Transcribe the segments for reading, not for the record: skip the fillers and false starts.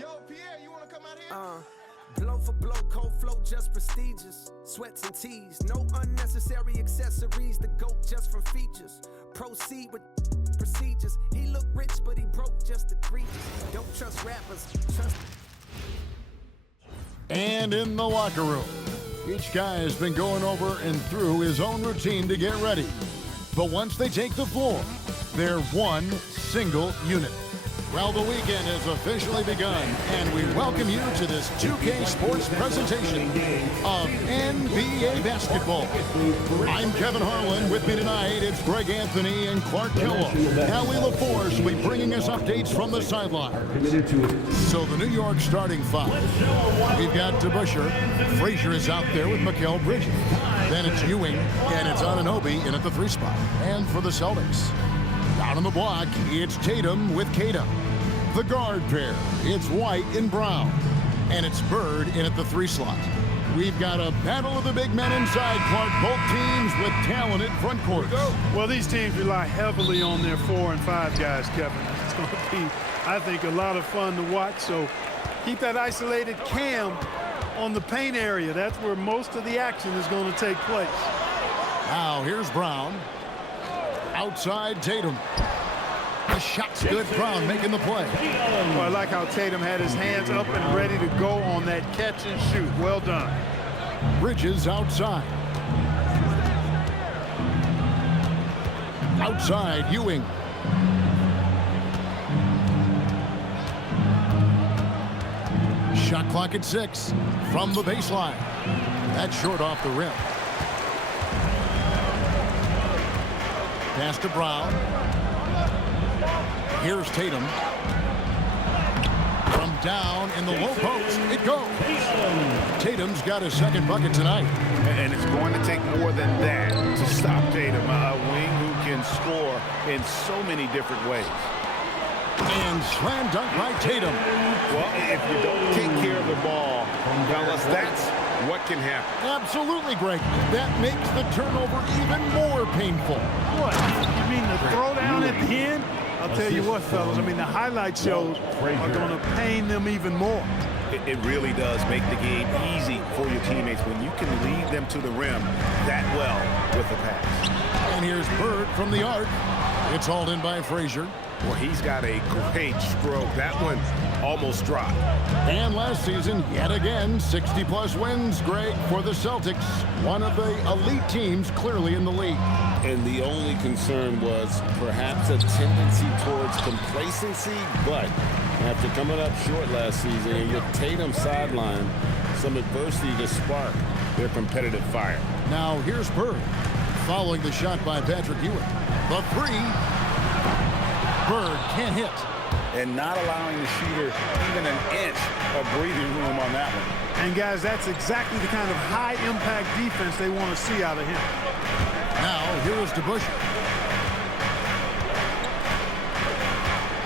Yo, Pierre, you wanna come out here? Blow for blow, cold flow, just prestigious. Sweats and tees, no unnecessary accessories. The GOAT just from features. Proceed with procedures. He look rich, but he broke just egregious. Don't trust rappers, trust. And in the locker room, each guy has been going over and through his own routine to get ready. But once they take the floor, they're one single unit. Well, the weekend has officially begun, and we welcome you to this 2K Sports presentation of NBA basketball. I'm Kevin Harlan. With me tonight, it's Greg Anthony and Clark Kellogg. Ali LaForce will be bringing us updates from the sideline. So the New York starting five. We've got DeBusschere. Frazier is out there with Mikal Bridges. Then it's Ewing, and it's Anunoby in at the 3 spot. And for the Celtics, down on the block, it's Tatum with Kata. The guard pair, it's White and Brown. And it's Bird in at the 3 slot. We've got a battle of the big men inside, Clark. Both teams with talented front courts. Well, these teams rely heavily on their 4 and 5 guys, Kevin. It's going to be, I think, a lot of fun to watch. So keep that isolated cam on the paint area. That's where most of the action is going to take place. Now, here's Brown. Outside Tatum. The shot's good. Brown making the play. Well, I like how Tatum had his hands up and ready to go on that catch and shoot. Well done. Bridges outside. Outside, Ewing. Shot clock at 6 from the baseline. That's short off the rim. Pass to Brown. Here's Tatum. From down in the low post, it goes. Tatum's got his second bucket tonight. And it's going to take more than that to stop Tatum. A wing who can score in so many different ways. And slam dunk by Tatum. Well, if you don't take care of the ball, fellas, that's what can happen. Absolutely, Greg. That makes the turnover even more painful. What? You mean the throwdown at the end? I'll tell you what, fellas. I mean, the highlight shows are going to pain them even more. It really does make the game easy for your teammates when you can lead them to the rim that well with the pass. And here's Bird from the arc. It's hauled in by Frazier. Well, he's got a great stroke. That one almost dropped. And last season, yet again, 60-plus wins, Greg, for the Celtics. One of the elite teams clearly in the league. And the only concern was perhaps a tendency towards complacency, but after coming up short last season and your Tatum sideline, some adversity to spark their competitive fire. Now here's Bird, following the shot by Patrick Ewing. The 3. Bird can't hit. And not allowing the shooter even an inch of breathing room on that one. And, guys, that's exactly the kind of high-impact defense they want to see out of him. Now, here is DeBusschere.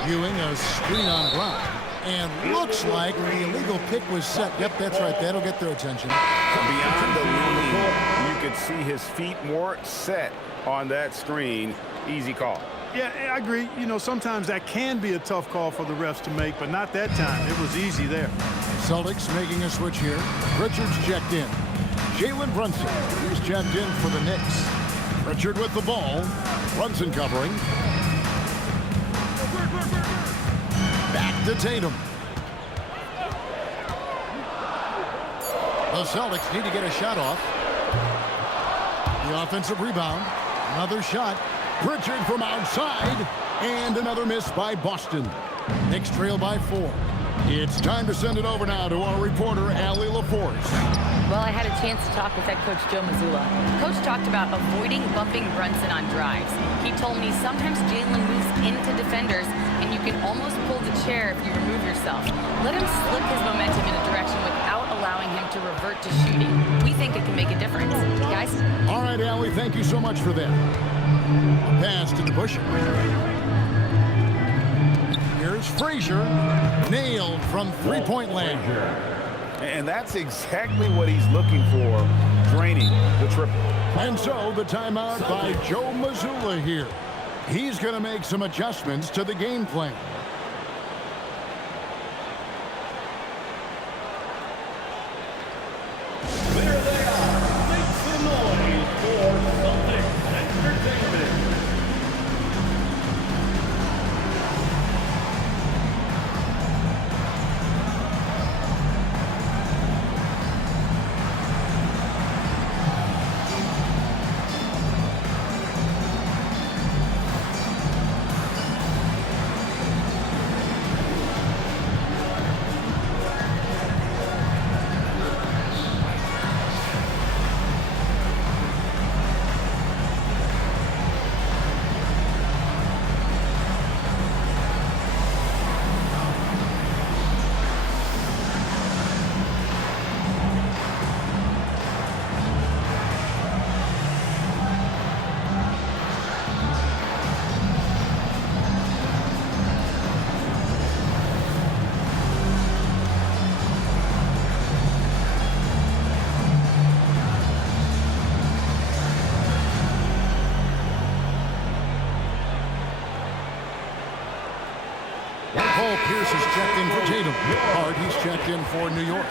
Ewing, a screen on Brown. And looks like the illegal pick was set. Yep, that's right. That'll get their attention. Beyond the lead, you could see his feet more set on that screen. Easy call. Yeah, I agree. You know, sometimes that can be a tough call for the refs to make, but not that time. It was easy there. Celtics making a switch here. Richards checked in. Jalen Brunson, he's checked in for the Knicks. Richard with the ball. Brunson covering. Back to Tatum. The Celtics need to get a shot off. The offensive rebound. Another shot. Pritchard from outside, and another miss by Boston. Knicks trail by 4. It's time to send it over now to our reporter, Ali LaForce. Well, I had a chance to talk with head coach Joe Mazzulla. Coach talked about avoiding bumping Brunson on drives. He told me sometimes Jalen moves into defenders, and you can almost pull the chair if you remove yourself. Let him slip his momentum in a direction without allowing him to revert to shooting. We think it can make a difference. Guys? All right, Ali, thank you so much for that. A pass to DeBusschere. Here's Frazier, nailed from three-point land. And that's exactly what he's looking for, draining the triple. And so the timeout by Joe Mazzulla here. He's going to make some adjustments to the game plan. Pierce is checked in for Tatum. Hart, he's checked in for New York.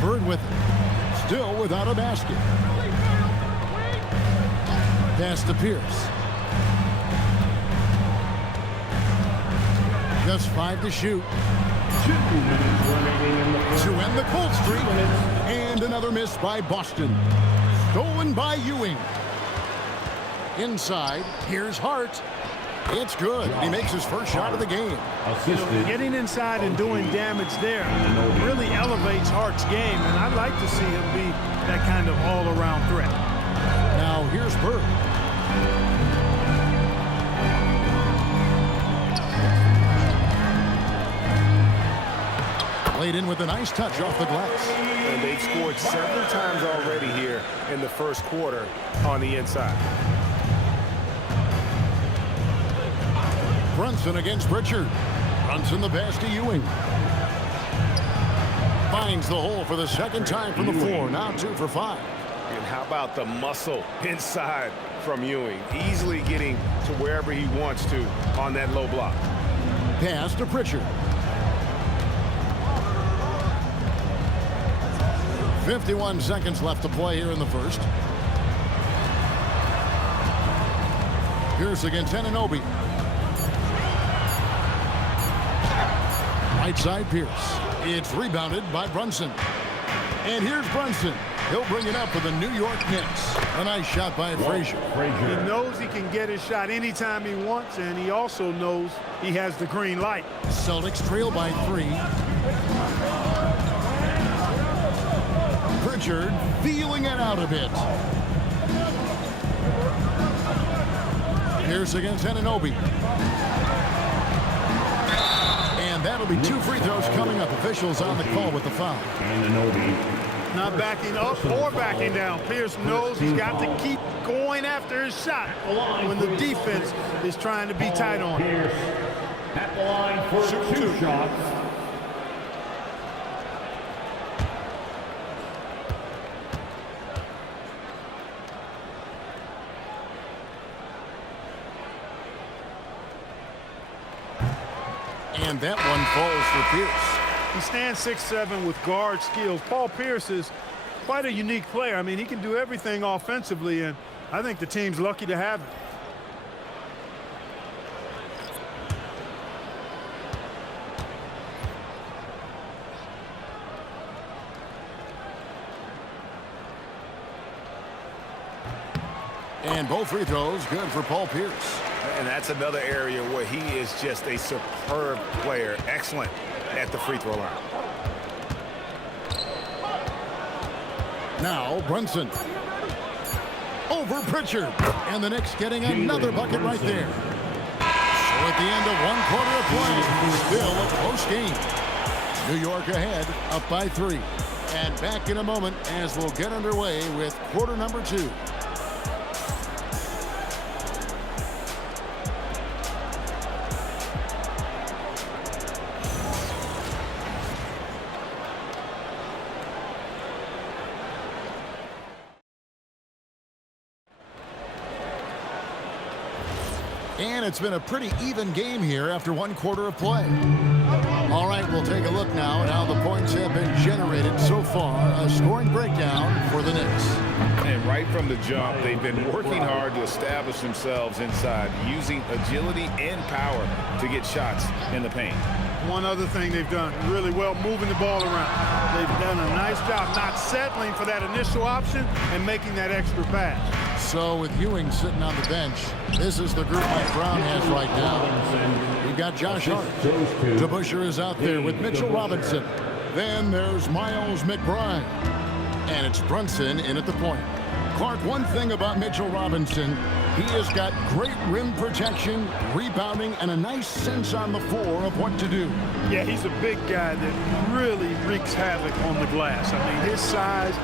Bird with it. Still without a basket. Pass to Pierce. Just 5 to shoot. 2 minutes remaining in the first. To end the cold streak. And another miss by Boston. Stolen by Ewing. Inside, here's Hart. It's good. He makes his first shot of the game. Assisted. Getting inside and doing damage there really elevates Hart's game, and I'd like to see him be that kind of all-around threat. Now here's Bird. Laid in with a nice touch off the glass. And they've scored several times already here in the first quarter on the inside. Brunson against Pritchard. Brunson the pass to Ewing. Finds the hole for the second time from the floor. Now 2 for 5. And how about the muscle inside from Ewing? Easily getting to wherever he wants to on that low block. Pass to Pritchard. 51 seconds left to play here in the first. Pierce against Anunoby. Right side Pierce. It's rebounded by Brunson. And here's Brunson. He'll bring it up for the New York Knicks. A nice shot by Frazier. He knows he can get his shot anytime he wants, and he also knows he has the green light. Celtics trail by 3. Pritchard feeling it out a bit. Pierce against Anunoby. And that'll be 2 free throws coming up. Officials on the call with the foul. Not backing up or backing down. Pierce knows he's got to keep going after his shot when the defense is trying to be tight on him. Pierce at the line for 2 shots. And that one falls for Pierce. He stands 6'7" with guard skills. Paul Pierce is quite a unique player. I mean, he can do everything offensively, and I think the team's lucky to have him. And both free throws good for Paul Pierce. And that's another area where he is just a superb player. Excellent at the free throw line. Now Brunson. Over Pritchard. And the Knicks getting another bucket right there. So at the end of 1 quarter of play, still a close game. New York ahead, up by 3. And back in a moment as we'll get underway with quarter number 2. And it's been a pretty even game here after 1 quarter of play. All right, we'll take a look now at how the points have been generated so far. A scoring breakdown for the Knicks. And right from the jump, they've been working hard to establish themselves inside, using agility and power to get shots in the paint. One other thing they've done really well, moving the ball around. They've done a nice job not settling for that initial option and making that extra pass. So with Ewing sitting on the bench, this is the group Mike Brown has right now. We've got Josh Hart. DeBusschere is out there with Mitchell Robinson. Then there's Miles McBride. And it's Brunson in at the point. Clark, one thing about Mitchell Robinson, he has got great rim protection, rebounding, and a nice sense on the floor of what to do. Yeah, he's a big guy that really wreaks havoc on the glass. I mean, his size,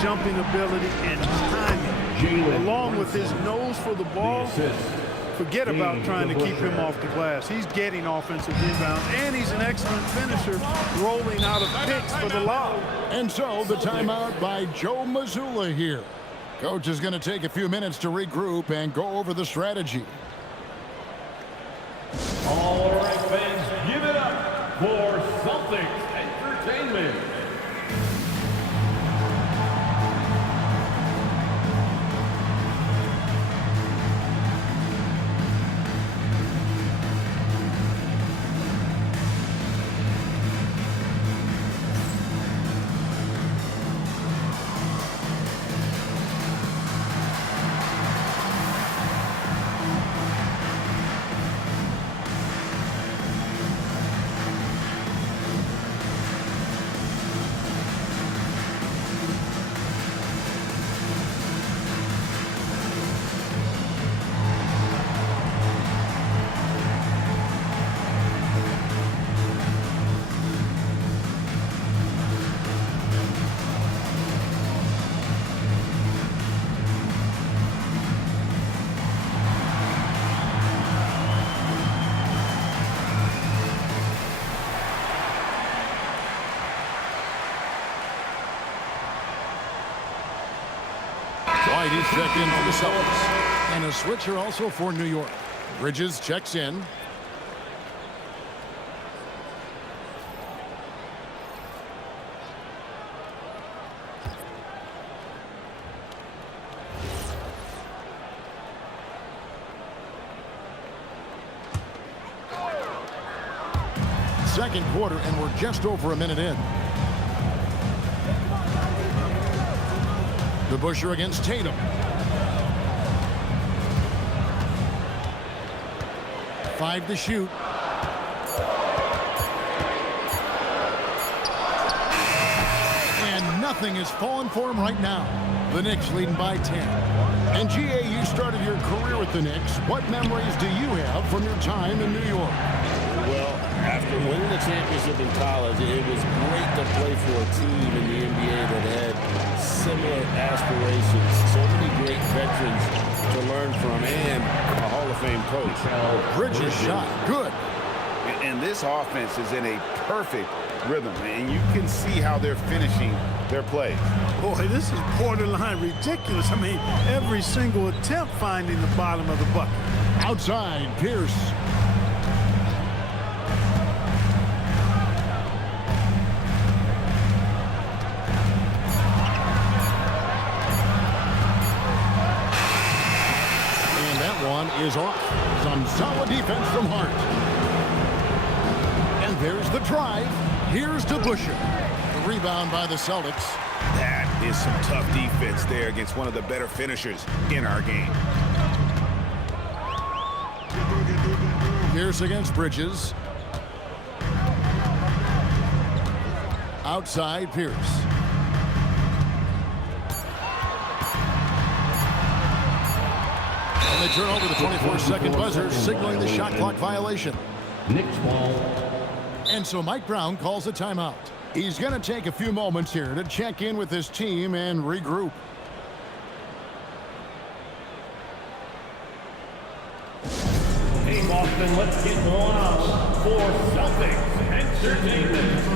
jumping ability, and timing along with his nose for the ball, forget about trying to keep him off the glass. He's getting offensive rebounds, and he's an excellent finisher, rolling out of picks for the lob. And so the timeout by Joe Mazzulla here. Coach is going to take a few minutes to regroup and go over the strategy. All right, fans, give it up for Celtics Entertainment. White is checked in for the Celtics. And a switcher also for New York. Bridges checks in. Second quarter, and we're just over a minute in. The Busher against Tatum. Five to shoot. And nothing is falling for him right now. The Knicks leading by 10. And GA, you started your career with the Knicks. What memories do you have from your time in New York? Well, after winning the championship in college, it was great to play for a team in the NBA that had similar aspirations. So many great veterans to learn from, and a Hall of Fame coach. Bridges shot. Good. And this offense is in a perfect rhythm, and you can see how they're finishing their play. Boy, this is borderline ridiculous. I mean, every single attempt finding the bottom of the bucket. Outside, Pierce. Is off. Some solid defense from Hart. And there's the drive. Here's to Busher. The rebound by the Celtics. That is some tough defense there against one of the better finishers in our game. Pierce against Bridges. Outside, Pierce. And they turn over the 24-second buzzer, signaling the shot clock violation. Knicks ball. And so Mike Brown calls a timeout. He's going to take a few moments here to check in with his team and regroup. Hey, Boston, let's get one out for Celtics Entertainment.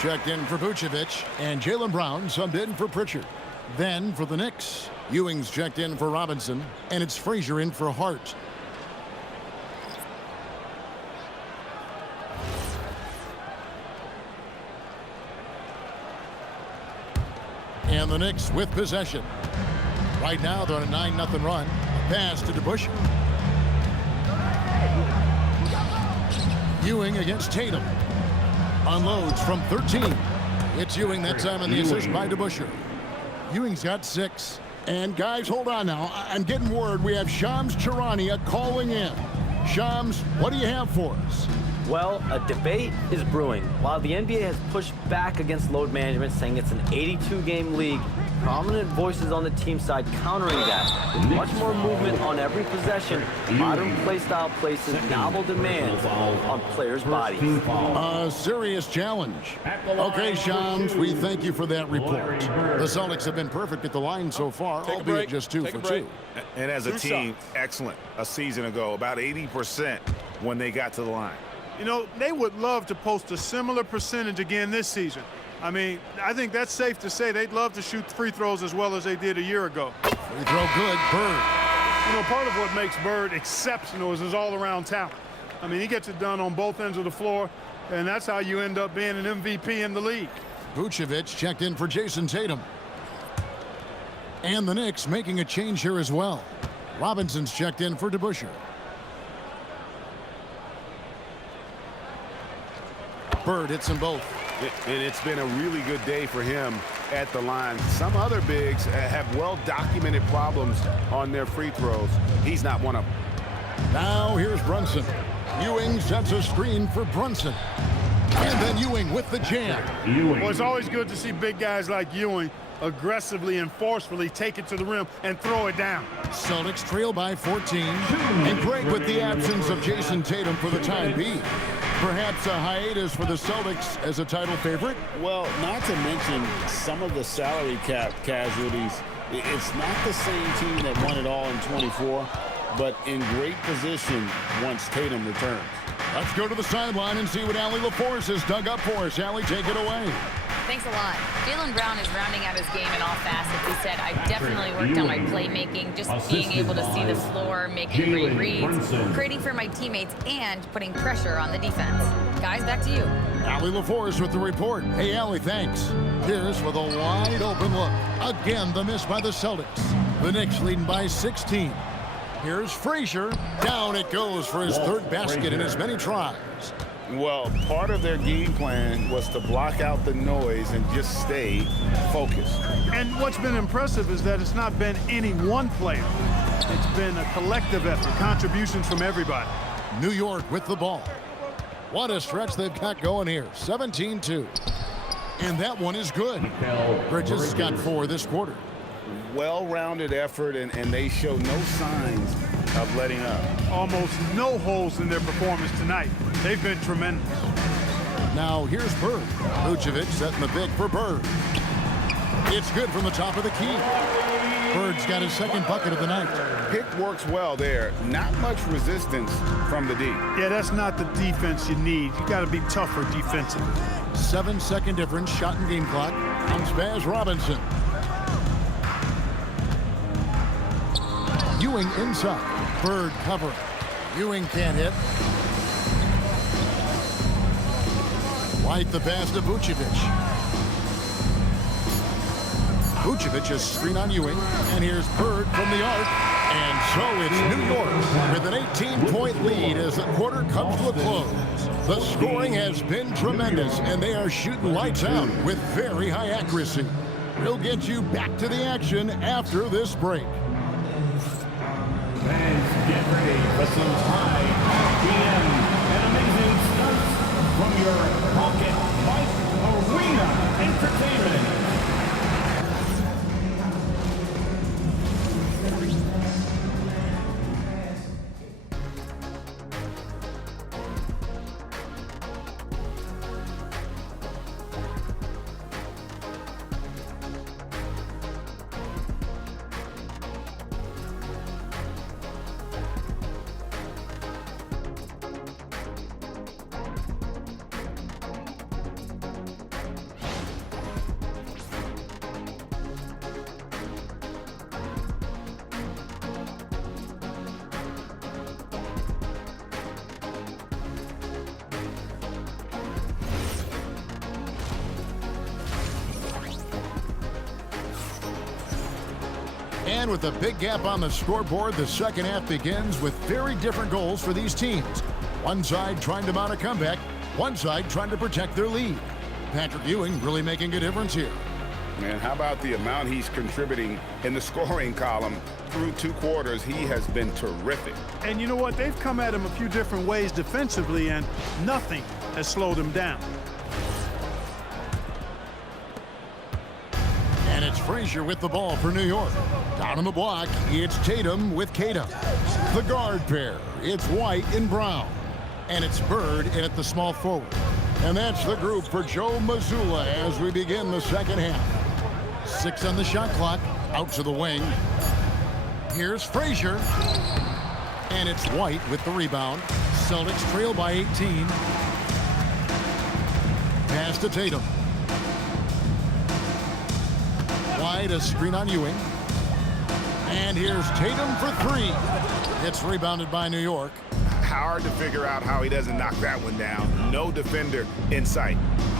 checked in for Vucevic, and Jaylen Brown subbed in for Pritchard. Then for the Knicks, Ewing's checked in for Robinson, and it's Frazier in for Hart. And the Knicks with possession. Right now they're on a 9-0 run. A pass to DeBusschere. Ewing against Tatum. Unloads from 13. It's Ewing that time on the assist by DeBusschere. Ewing's got 6. And guys, hold on now. I'm getting word we have Shams Charania calling in. Shams, what do you have for us? Well, a debate is brewing. While the NBA has pushed back against load management, saying it's an 82-game league, prominent voices on the team side countering that. With much more movement on every possession, modern play style places novel demands on players' bodies. A serious challenge. Okay, Shams, we thank you for that report. The Celtics have been perfect at the line so far, albeit just 2 for 2. And as a team, excellent. A season ago, about 80% when they got to the line. You know, they would love to post a similar percentage again this season. I mean, I think that's safe to say they'd love to shoot free throws as well as they did a year ago. Free throw good, Bird. You know, part of what makes Bird exceptional is his all-around talent. I mean, he gets it done on both ends of the floor, and that's how you end up being an MVP in the league. Vucevic checked in for Jason Tatum. And the Knicks making a change here as well. Robinson's checked in for DeBusschere. Bird hits them both. And it's been a really good day for him at the line. Some other bigs have well-documented problems on their free throws. He's not one of them. Now here's Brunson. Ewing sets a screen for Brunson. And then Ewing with the jam. Well, it's always good to see big guys like Ewing aggressively and forcefully take it to the rim and throw it down. Celtics trail by 14. And Greg with the absence of Jason Tatum for the time being. Perhaps a hiatus for the Celtics as a title favorite? Well, not to mention some of the salary cap casualties. It's not the same team that won it all in 24, but in great position once Tatum returns. Let's go to the sideline and see what Allie LaForce has dug up for us. Allie, take it away. Thanks a lot. Jaylen Brown is rounding out his game in all facets. He said, I definitely worked on my playmaking, just being able to see the floor, making great reads, creating for my teammates, and putting pressure on the defense. Guys, back to you. Allie LaForce with the report. Hey, Allie, thanks. Here's with a wide open look. Again, the miss by the Celtics. The Knicks leading by 16. Here's Frazier. Down it goes for his third basket in as many tries. Well, part of their game plan was to block out the noise and just stay focused. And what's been impressive is that it's not been any one player. It's been a collective effort, contributions from everybody. New York with the ball. What a stretch they've got going here. 17-2. And that one is good. Bridges has got 4 this quarter. Well-rounded effort, and they show no signs of letting up. Almost no holes in their performance tonight. They've been tremendous. Now here's Bird. Vucevic setting the big for Bird. It's good from the top of the key. Bird's got his second bucket of the night. Pick works well there. Not much resistance from the D. Yeah, that's not the defense you need. You got to be tougher defensively. 7-second difference, shot and game clock. On Spaz Robinson. Ewing inside. Bird covering. Ewing can't hit. White the pass to Vucevic. Vucevic is screen on Ewing. And here's Bird from the arc. And so it's New York with an 18-point lead as the quarter comes to a close. The scoring has been tremendous, and they are shooting lights out with very high accuracy. We'll get you back to the action after this break. Fans, get ready for some high RPM and amazing stunts from your Pocket Fight Arena Entertainment. And with a big gap on the scoreboard, the second half begins with very different goals for these teams. One side trying to mount a comeback, one side trying to protect their lead. Patrick Ewing really making a difference here. Man, how about the amount he's contributing in the scoring column through 2 quarters? He has been terrific. And you know what? They've come at him a few different ways defensively, and nothing has slowed him down. And it's Frazier with the ball for New York. Down on the block, it's Tatum with Kata. The guard pair, it's White and Brown. And it's Bird in at the small forward. And that's the group for Joe Mazzulla as we begin the second half. 6 on the shot clock, out to the wing. Here's Frazier. And it's White with the rebound. Celtics trail by 18. Pass to Tatum. White, a screen on Ewing. And here's Tatum for 3. It's rebounded by New York. Hard to figure out how he doesn't knock that one down. No defender in sight.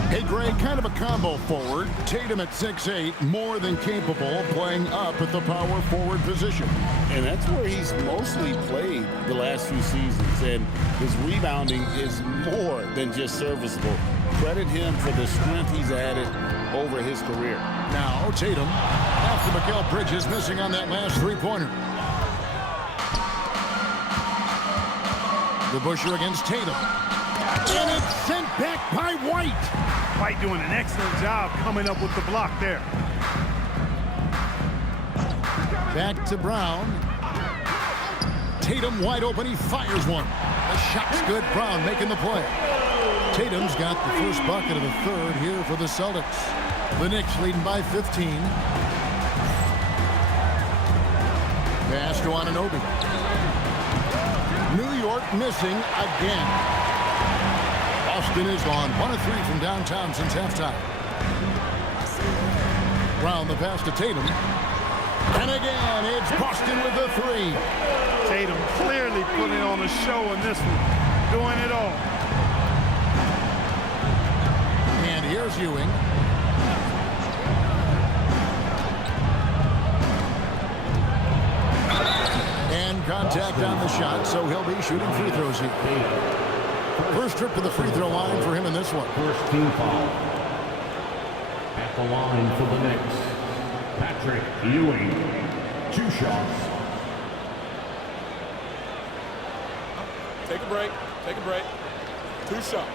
Hey, Greg, kind of a combo forward. Tatum at 6'8", more than capable, playing up at the power forward position. And that's where he's mostly played the last few seasons. And his rebounding is more than just serviceable. Credit him for the strength he's added over his career. Now Tatum, after Mikal Bridges missing on that last three-pointer. DeBusschere against Tatum. And it's sent back by White. White doing an excellent job coming up with the block there. Back to Brown. Tatum wide open. He fires one. The shot's good. Brown making the play. Tatum's got the first bucket of the third here for the Celtics. The Knicks leading by 15. Pass to Anunoby. New York missing again. Boston is on 1 of 3 from downtown since halftime. Brown the pass to Tatum. And again, it's Boston with the 3. Tatum clearly putting on a show in this one, doing it all. And here's Ewing. And contact on the shot, so he'll be shooting free throws here. First trip to the free throw line for him in this one. First team foul. At the line for the Knicks, Patrick Ewing. 2 shots. Take a break. Take a break. 2 shots.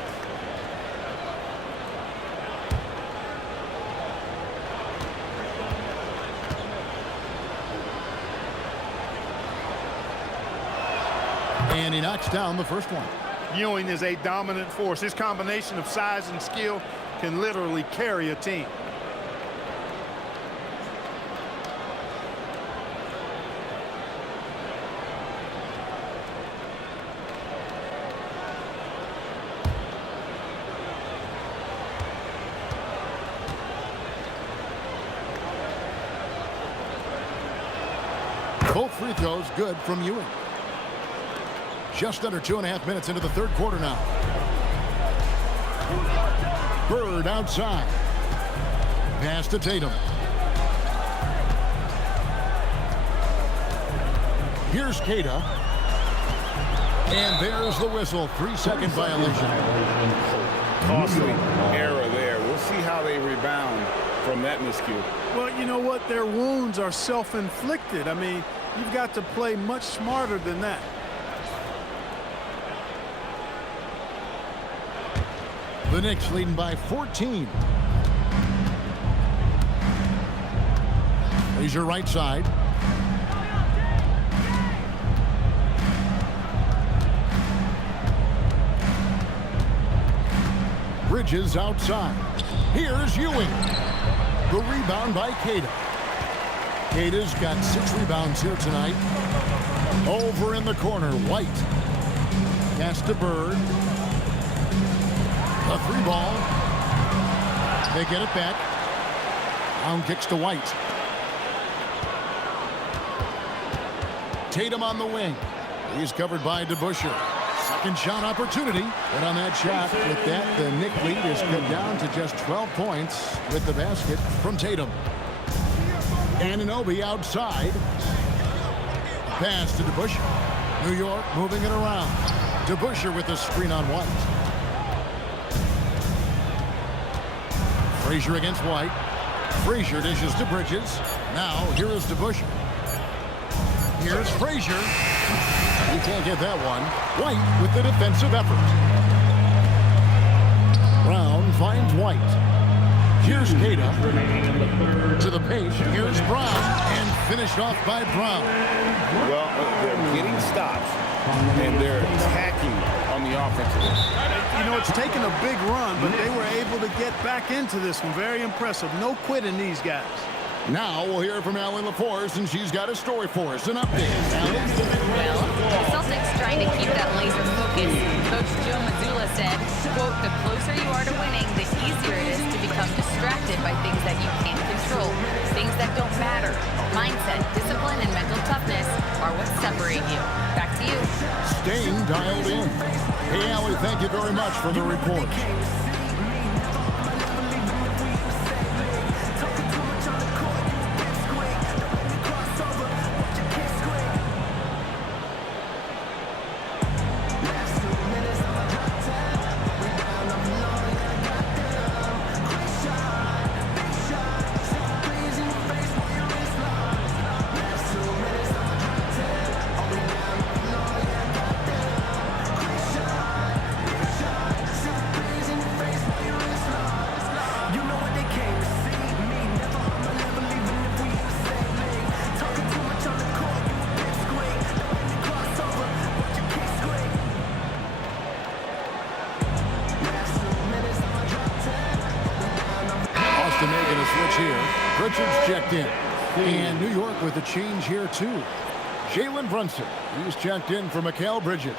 And he knocks down the first one. Ewing is a dominant force. His combination of size and skill can literally carry a team. Both free throws good from Ewing. Just under 2.5 minutes into the third quarter now. Bird outside. Pass to Tatum. Here's Kata. And there's the whistle. 3-second violation. Costly error there. We'll see how they rebound from that miscue. Well, you know what? Their wounds are self-inflicted. I mean, you've got to play much smarter than that. The Knicks leading by 14. Here's your right side. Bridges outside. Here's Ewing. The rebound by Kata. Kata's got 6 rebounds here tonight. Over in the corner, White. Pass to Bird. A 3-ball. They get it back. Brown kicks to White. Tatum on the wing. He's covered by DeBusschere. Second shot opportunity. And on that shot, with that, the Knicks lead is cut down to just 12 points with the basket from Tatum. Anunoby outside. Pass to DeBusschere. New York moving it around. DeBusschere with the screen on White. Frazier against White. Frazier dishes to Bridges. Now here is DeBusschere. Here's Frazier. He can't get that one. White with the defensive effort. Brown finds White. Here's Kata. To the paint. Here's Brown. And finished off by Brown. Well, they're getting stops, and they're attacking on the offensive end. You know, it's taken a big run, but they were able to get back into this one. Very impressive. No quitting these guys. Now we'll hear from Allie LaForce, and she's got a story for us. An update. Well, the Celtics trying to keep that laser focus. Coach Joe Mazzulla said, quote, "The closer you are to winning, the easier it is to become distracted by things that you can't control, things that don't matter. Mindset, discipline, and mental toughness are what separate you." Back to you. Staying dialed in. Hey, Allie, thank you very much for the report. Making a switch here. Richards checked in. And New York with a change here, too. Jalen Brunson. He's checked in for Mikal Bridges.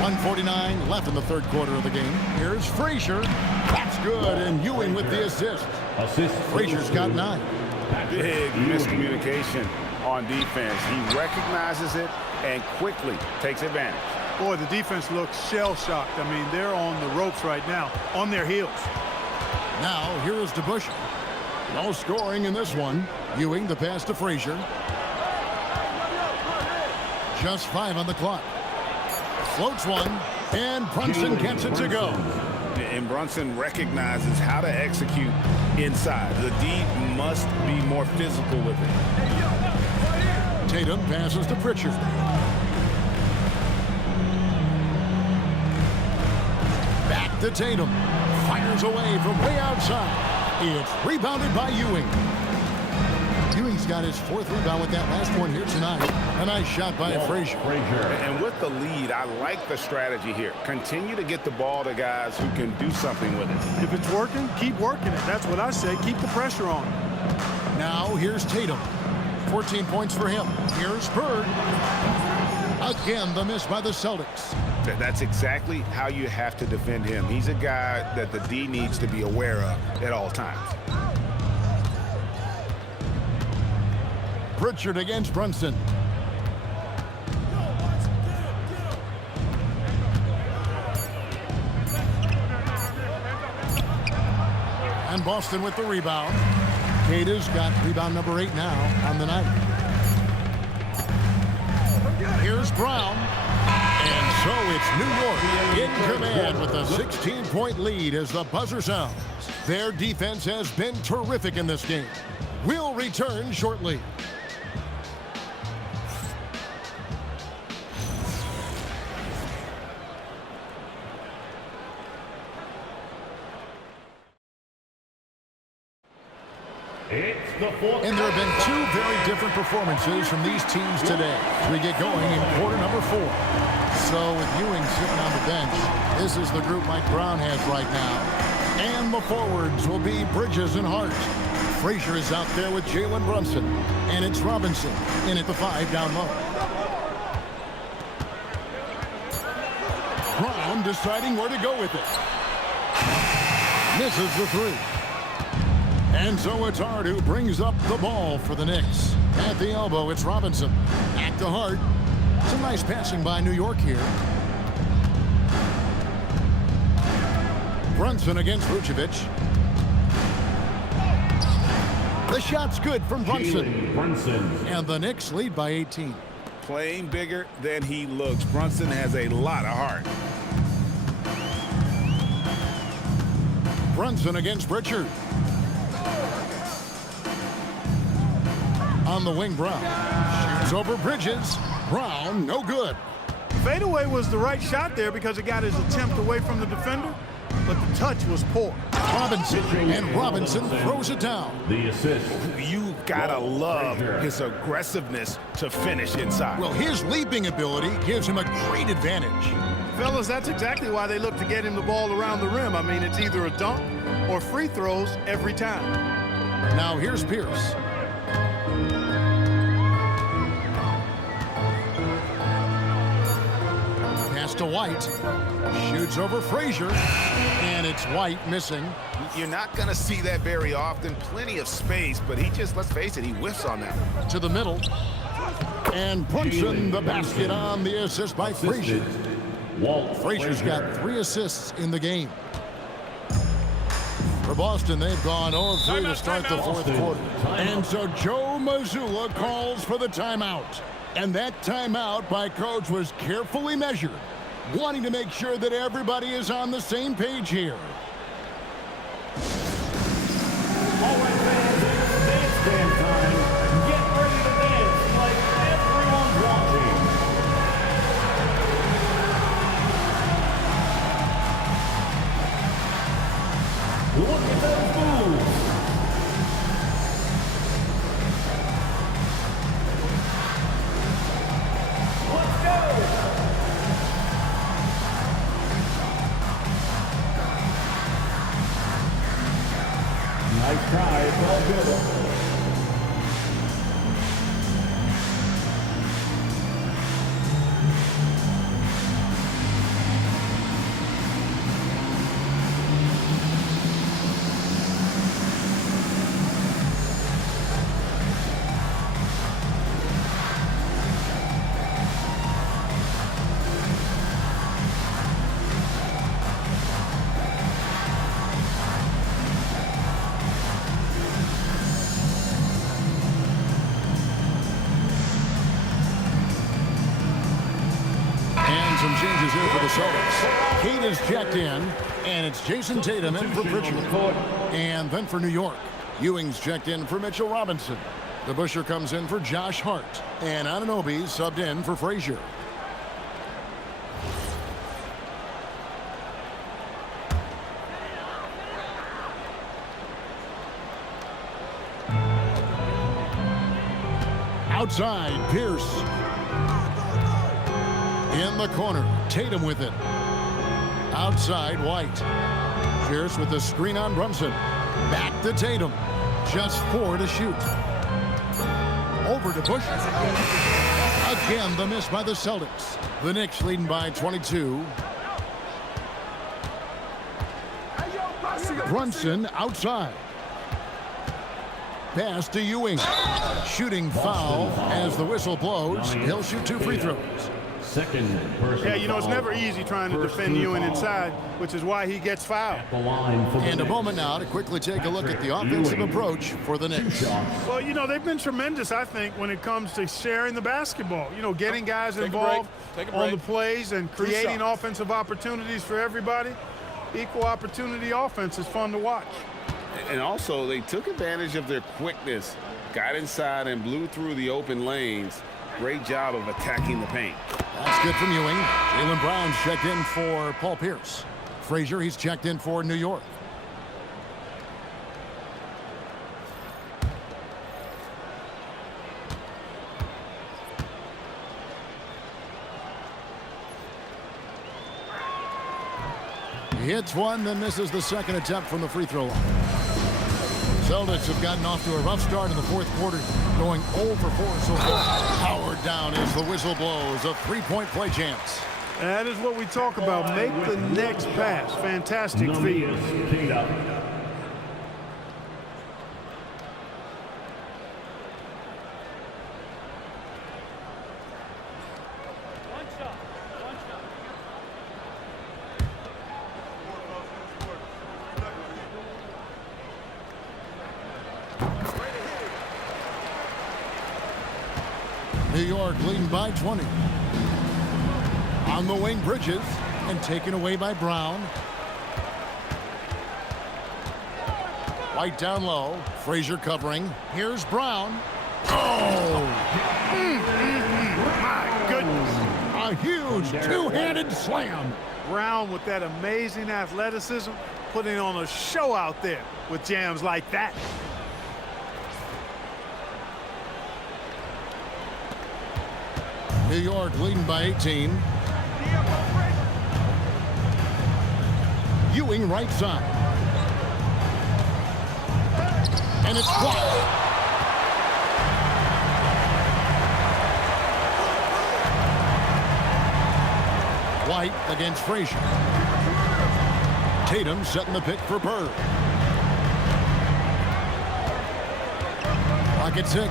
.149 left in the third quarter of the game. Here's Frazier. That's good, and Ewing with the assist. Frazier's got 9. Big miscommunication on defense. He recognizes it and quickly takes advantage. Boy, the defense looks shell-shocked. I mean, they're on the ropes right now, on their heels. Now, here is DeBusschere. No scoring in this one. Ewing, the pass to Frazier. Just 5 on the clock. Floats one, and Brunson gets it to go. And Brunson recognizes how to execute inside. The D must be more physical with it. Tatum passes to Pritchard. Back to Tatum. Fires away from way outside. It's rebounded by Ewing. Ewing's got his 4th rebound with that last one here tonight. A nice shot by Frazier. And with the lead, I like the strategy here. Continue to get the ball to guys who can do something with it. If it's working, keep working it. That's what I say. Keep the pressure on. Now here's Tatum. 14 points for him. Here's Bird. Again, the miss by the Celtics. That's exactly how you have to defend him. He's a guy that the D needs to be aware of at all times. Pritchard against Brunson. And Boston with the rebound. Kata's got rebound number 8 now on the night. Here's Brown. And so it's New York in command with a 16-point lead as the buzzer sounds. Their defense has been terrific in this game. We'll return shortly. And there have been 2 very different performances from these teams today as we get going in quarter number 4. So with Ewing sitting on the bench, this is the group Mike Brown has right now. And the forwards will be Bridges and Hart. Frazier is out there with Jalen Brunson. And it's Robinson in at the 5 down low. Brown deciding where to go with it. Misses the 3. And so it's Hart who brings up the ball for the Knicks. At the elbow, it's Robinson. Back to Hart. Some nice passing by New York here. Brunson against Vucevic. The shot's good from Brunson. And the Knicks lead by 18. Playing bigger than he looks. Brunson has a lot of heart. Brunson against Pritchard. On the wing, Brown. Shoots over Bridges. Brown, no good. Fadeaway was the right shot there because it got his attempt away from the defender, but the touch was poor. Robinson, and Robinson throws it down. The assist. You gotta love his aggressiveness to finish inside. Well, his leaping ability gives him a great advantage. Fellas, that's exactly why they look to get him the ball around the rim. I mean, it's either a dunk or free throws every time. Now here's Pierce. Pass to White. Shoots over Frazier. And it's White missing. You're not gonna see that very often. Plenty of space, but he just, let's face it, he whiffs on that. To the middle. And Brunson the basket on the assist by Frazier. Frazier's got 3 assists in the game. For Boston, they've gone 0-3 to start the fourth quarter. And so Joe Mazzulla calls for the timeout. And that timeout by coach was carefully measured, wanting to make sure that everybody is on the same page here. All right, fans, it's dance band time. Get ready to dance like everyone's watching. Look at those moves. Let's go. Nice try, it's all good. Some changes here for the Celtics. Kate is checked in, and it's Jason Tatum in for Pritchard. And then for New York, Ewing's checked in for Mitchell Robinson. The Busher comes in for Josh Hart. And Anunoby subbed in for Frazier. Outside, Pierce. In the corner, Tatum with it. Outside, White. Pierce with the screen on Brunson. Back to Tatum. Just 4 to shoot. Over to Bush. Again, the miss by the Celtics. The Knicks leading by 22. Brunson outside. Pass to Ewing. Shooting foul as the whistle blows. He'll shoot 2 free throws. Yeah, you know, it's never easy trying to defend Ewing inside, which is why he gets fouled. And a moment now to quickly take a look at the offensive approach for the Knicks. Well, you know, they've been tremendous, I think, when it comes to sharing the basketball. You know, getting guys involved on the plays and creating offensive opportunities for everybody. Equal opportunity offense is fun to watch. And also, they took advantage of their quickness, got inside and blew through the open lanes. Great job of attacking the paint. That's good from Ewing. Jaylen Brown's checked in for Paul Pierce. Frazier, he's checked in for New York. He hits one, then misses the second attempt from the free throw line. Celtics have gotten off to a rough start in the fourth quarter, going 0 for 4 so far. Powered down as the whistle blows. A 3-point play chance. That is what we talk about. Make the next pass. Fantastic feed. New York leading by 20. On the wing, Bridges, and taken away by Brown. White down low. Frazier covering. Here's Brown. Oh! My goodness. A huge two-handed slam. Brown with that amazing athleticism, putting on a show out there with jams like that. New York leading by 18. Ewing right side. And it's blocked. White against Frazier. Tatum setting the pick for Bird. Clock at 6.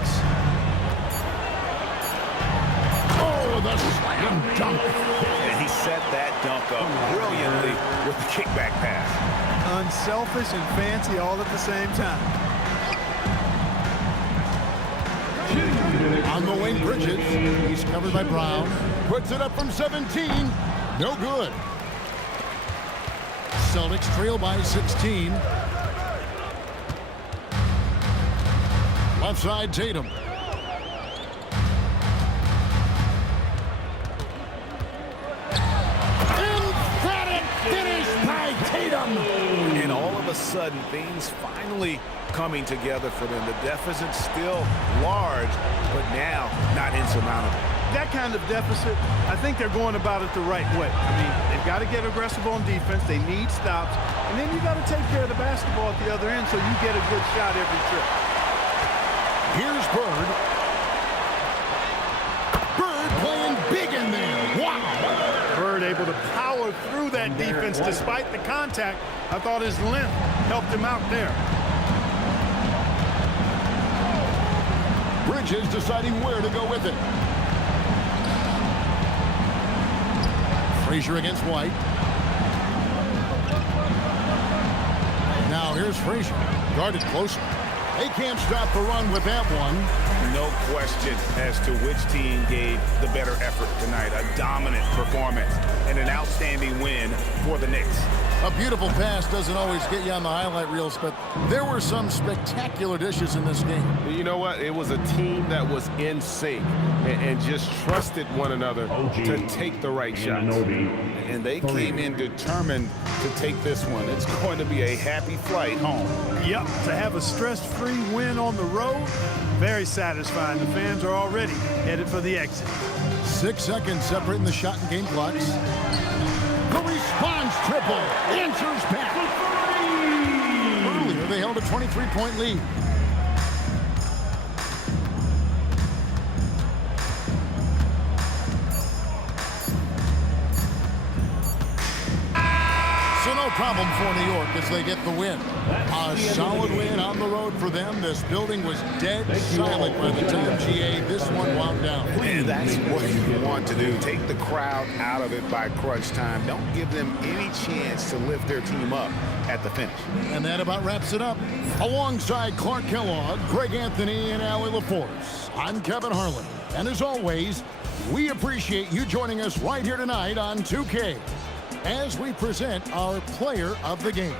Oh, the slam dunk. And he set that dunk up brilliantly with the kickback pass. Unselfish and fancy all at the same time. On the wing, Bridges. He's covered by Brown. Puts it up from 17. No good. Celtics trail by 16. Left side, Tatum. Emphatic finish by Tatum. And all of a sudden, things finally coming together for them. The deficit's still large, but now not insurmountable. That kind of deficit, I think they're going about it the right way. I mean, they've got to get aggressive on defense. They need stops. And then you got to take care of the basketball at the other end so you get a good shot every trip. Here's Bird. Bird playing big in there. Wow. Bird able to power through that defense despite the contact. I thought his length helped him out there. Bridges deciding where to go with it. Frazier against White. Now here's Frazier. Guarded closer. They can't stop the run with that one. No question as to which team gave the better effort tonight. A dominant performance and an outstanding win for the Knicks. A beautiful pass doesn't always get you on the highlight reels, but there were some spectacular dishes in this game. You know what? It was a team that was in sync and just trusted one another to take the right shots. And they came in determined to take this one. It's going to be a happy flight home. Yep, to have a stress-free win on the road, very satisfying. The fans are already headed for the exit. 6 seconds separating the shot and game clocks. The response triple answers back. Earlier, they held a 23-point lead. So no problem for New York as they get the win. A solid win on the road for them. This building was dead silent by the time GA this one wound down. And that's what you want to do. Take the crowd out of it by crunch time. Don't give them any chance to lift their team up at the finish. And that about wraps it up. Alongside Clark Kellogg, Greg Anthony, and Allie LaForce, I'm Kevin Harlan. And as always, we appreciate you joining us right here tonight on 2K as we present our player of the game.